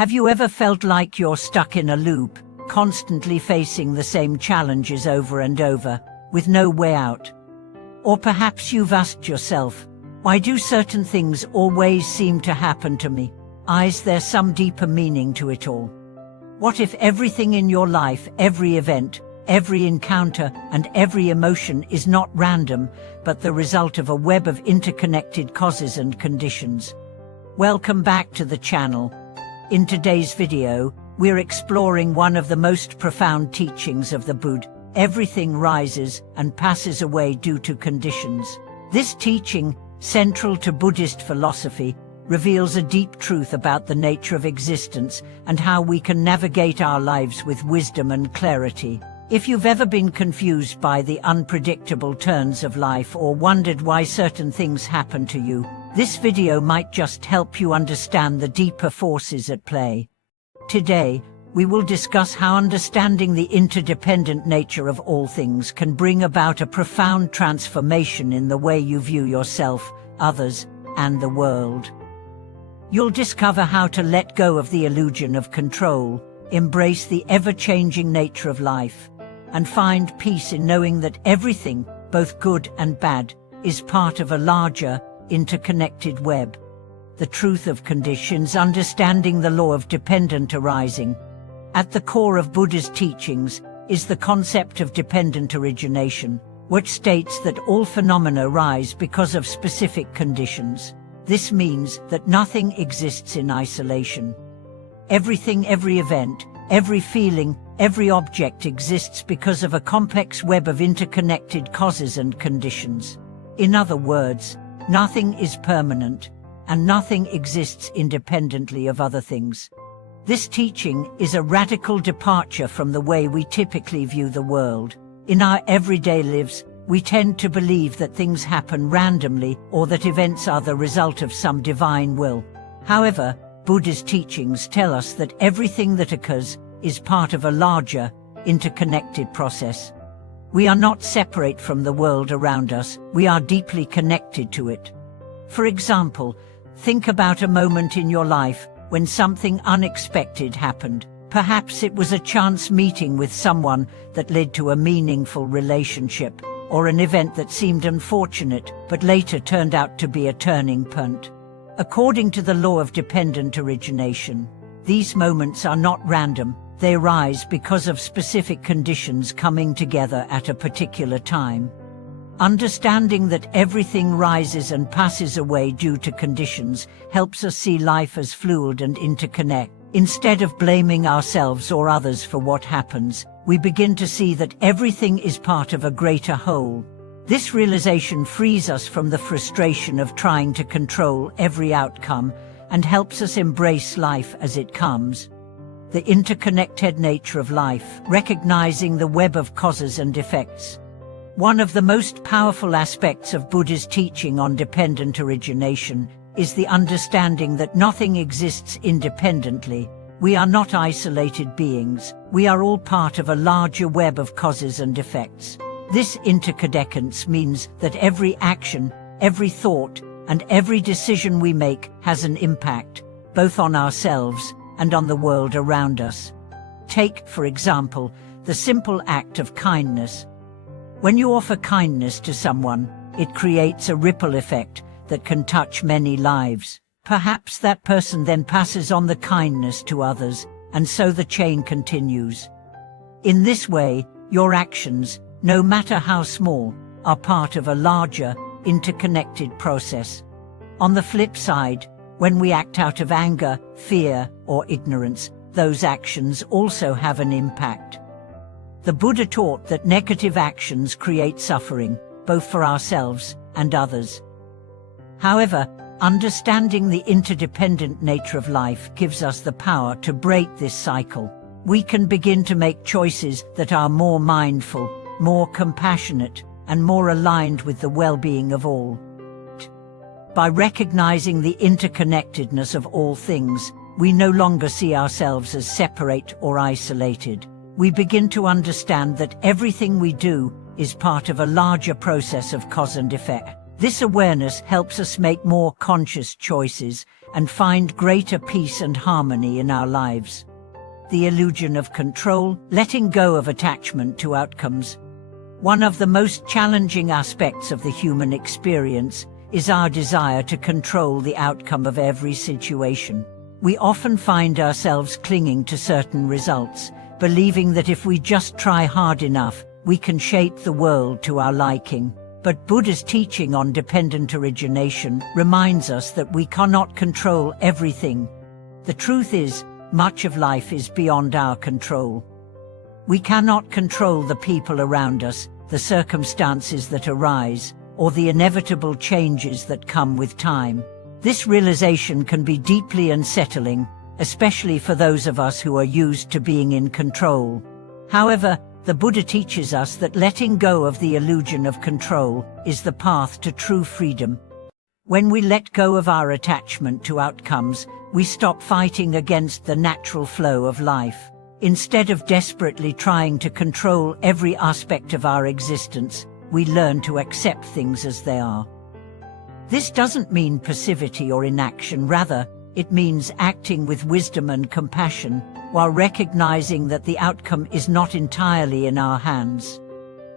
Have you ever felt like you're stuck in a loop, constantly facing the same challenges over and over, with no way out? Or perhaps you've asked yourself, why do certain things always seem to happen to me? Is there some deeper meaning to it all? What if everything in your life, every event, every encounter, and every emotion is not random, but the result of a web of interconnected causes and conditions? Welcome back to the channel. In today's video, we're exploring one of the most profound teachings of the Buddha: everything rises and passes away due to conditions. This teaching, central to Buddhist philosophy, reveals a deep truth about the nature of existence and how we can navigate our lives with wisdom and clarity. If you've ever been confused by the unpredictable turns of life or wondered why certain things happen to you, this video might just help you understand the deeper forces at play. Today, we will discuss how understanding the interdependent nature of all things can bring about a profound transformation in the way you view yourself, others, and the world. You'll discover how to let go of the illusion of control, embrace the ever-changing nature of life, and find peace in knowing that everything, both good and bad, is part of a larger, interconnected web. The truth of conditions, understanding the law of dependent arising. At the core of Buddha's teachings is the concept of dependent origination, which states that all phenomena arise because of specific conditions. This means that nothing exists in isolation. Everything, every event, every feeling, every object exists because of a complex web of interconnected causes and conditions. In other words, nothing is permanent, and nothing exists independently of other things. This teaching is a radical departure from the way we typically view the world. In our everyday lives, we tend to believe that things happen randomly or that events are the result of some divine will. However, Buddha's teachings tell us that everything that occurs is part of a larger, interconnected process. We are not separate from the world around us, we are deeply connected to it. For example, think about a moment in your life when something unexpected happened. Perhaps it was a chance meeting with someone that led to a meaningful relationship, or an event that seemed unfortunate but later turned out to be a turning point. According to the law of dependent origination, these moments are not random. They arise because of specific conditions coming together at a particular time. Understanding that everything rises and passes away due to conditions helps us see life as fluid and interconnected. Instead of blaming ourselves or others for what happens, we begin to see that everything is part of a greater whole. This realization frees us from the frustration of trying to control every outcome and helps us embrace life as it comes. The interconnected nature of life, recognizing the web of causes and effects. One of the most powerful aspects of Buddha's teaching on dependent origination is the understanding that nothing exists independently. We are not isolated beings, we are all part of a larger web of causes and effects. This interdependence means that every action, every thought, and every decision we make has an impact, both on ourselves and on the world around us. Take, for example, the simple act of kindness. When you offer kindness to someone, it creates a ripple effect that can touch many lives. Perhaps that person then passes on the kindness to others, and so the chain continues. In this way, your actions, no matter how small, are part of a larger, interconnected process. On the flip side, when we act out of anger, fear, or ignorance, those actions also have an impact. The Buddha taught that negative actions create suffering, both for ourselves and others. However, understanding the interdependent nature of life gives us the power to break this cycle. We can begin to make choices that are more mindful, more compassionate, and more aligned with the well-being of all. By recognizing the interconnectedness of all things, we no longer see ourselves as separate or isolated. We begin to understand that everything we do is part of a larger process of cause and effect. This awareness helps us make more conscious choices, and find greater peace and harmony in our lives. The illusion of control, letting go of attachment to outcomes. One of the most challenging aspects of the human experience is our desire to control the outcome of every situation. We often find ourselves clinging to certain results, believing that if we just try hard enough, we can shape the world to our liking. But Buddha's teaching on dependent origination reminds us that we cannot control everything. The truth is, much of life is beyond our control. We cannot control the people around us, the circumstances that arise, or the inevitable changes that come with time. This realization can be deeply unsettling, especially for those of us who are used to being in control. However, the Buddha teaches us that letting go of the illusion of control is the path to true freedom. When we let go of our attachment to outcomes, we stop fighting against the natural flow of life. Instead of desperately trying to control every aspect of our existence, we learn to accept things as they are. This doesn't mean passivity or inaction, rather, it means acting with wisdom and compassion, while recognizing that the outcome is not entirely in our hands.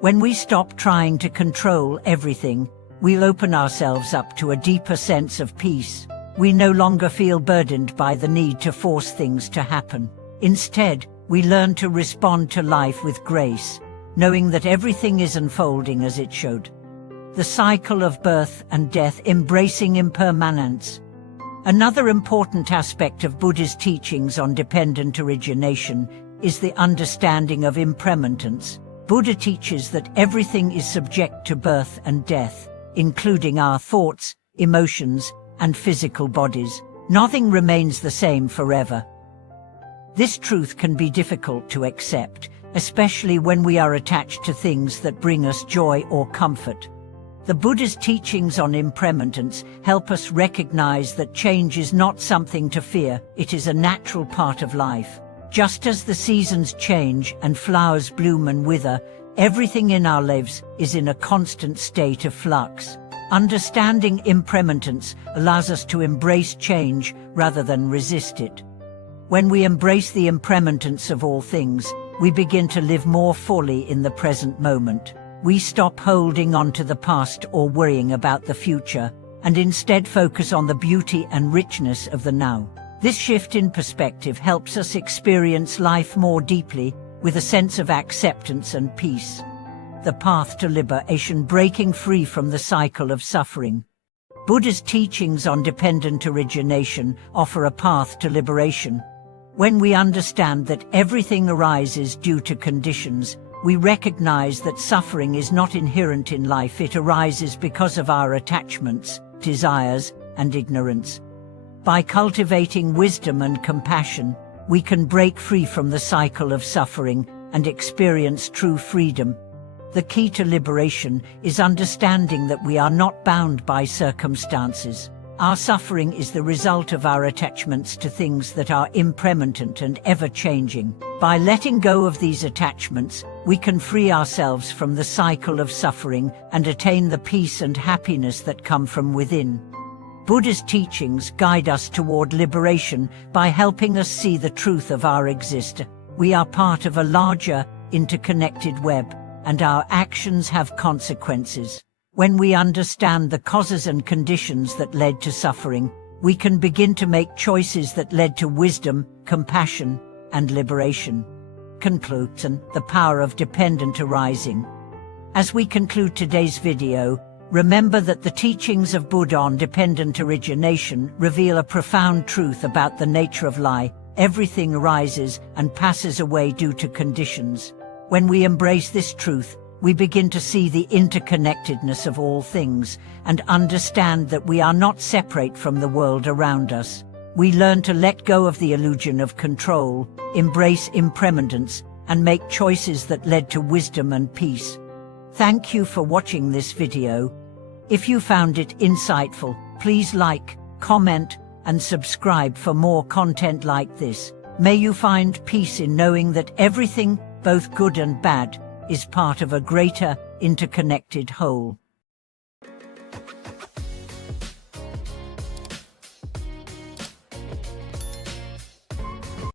When we stop trying to control everything, we'll open ourselves up to a deeper sense of peace. We no longer feel burdened by the need to force things to happen. Instead, we learn to respond to life with grace, knowing that everything is unfolding as it should. The cycle of birth and death, embracing impermanence. Another important aspect of Buddha's teachings on dependent origination is the understanding of impermanence. Buddha teaches that everything is subject to birth and death, including our thoughts, emotions, and physical bodies. Nothing remains the same forever. This truth can be difficult to accept, especially when we are attached to things that bring us joy or comfort. The Buddha's teachings on impermanence help us recognize that change is not something to fear, it is a natural part of life. Just as the seasons change and flowers bloom and wither, everything in our lives is in a constant state of flux. Understanding impermanence allows us to embrace change rather than resist it. When we embrace the impermanence of all things, we begin to live more fully in the present moment. We stop holding on to the past or worrying about the future, and instead focus on the beauty and richness of the now. This shift in perspective helps us experience life more deeply, with a sense of acceptance and peace. The path to liberation, breaking free from the cycle of suffering. Buddha's teachings on dependent origination offer a path to liberation. When we understand that everything arises due to conditions, we recognize that suffering is not inherent in life, it arises because of our attachments, desires, and ignorance. By cultivating wisdom and compassion, we can break free from the cycle of suffering and experience true freedom. The key to liberation is understanding that we are not bound by circumstances. Our suffering is the result of our attachments to things that are impermanent and ever-changing. By letting go of these attachments, we can free ourselves from the cycle of suffering and attain the peace and happiness that come from within. Buddha's teachings guide us toward liberation by helping us see the truth of our existence. We are part of a larger, interconnected web, and our actions have consequences. When we understand the causes and conditions that led to suffering, we can begin to make choices that led to wisdom, compassion, and liberation. Conclusion: the power of dependent arising. As we conclude today's video, remember that the teachings of Buddha on dependent origination reveal a profound truth about the nature of life. Everything arises and passes away due to conditions. When we embrace this truth, we begin to see the interconnectedness of all things and understand that we are not separate from the world around us. We learn to let go of the illusion of control, embrace impermanence, and make choices that led to wisdom and peace. Thank you for watching this video. If you found it insightful, please like, comment, and subscribe for more content like this. May you find peace in knowing that everything, both good and bad, is part of a greater, interconnected whole.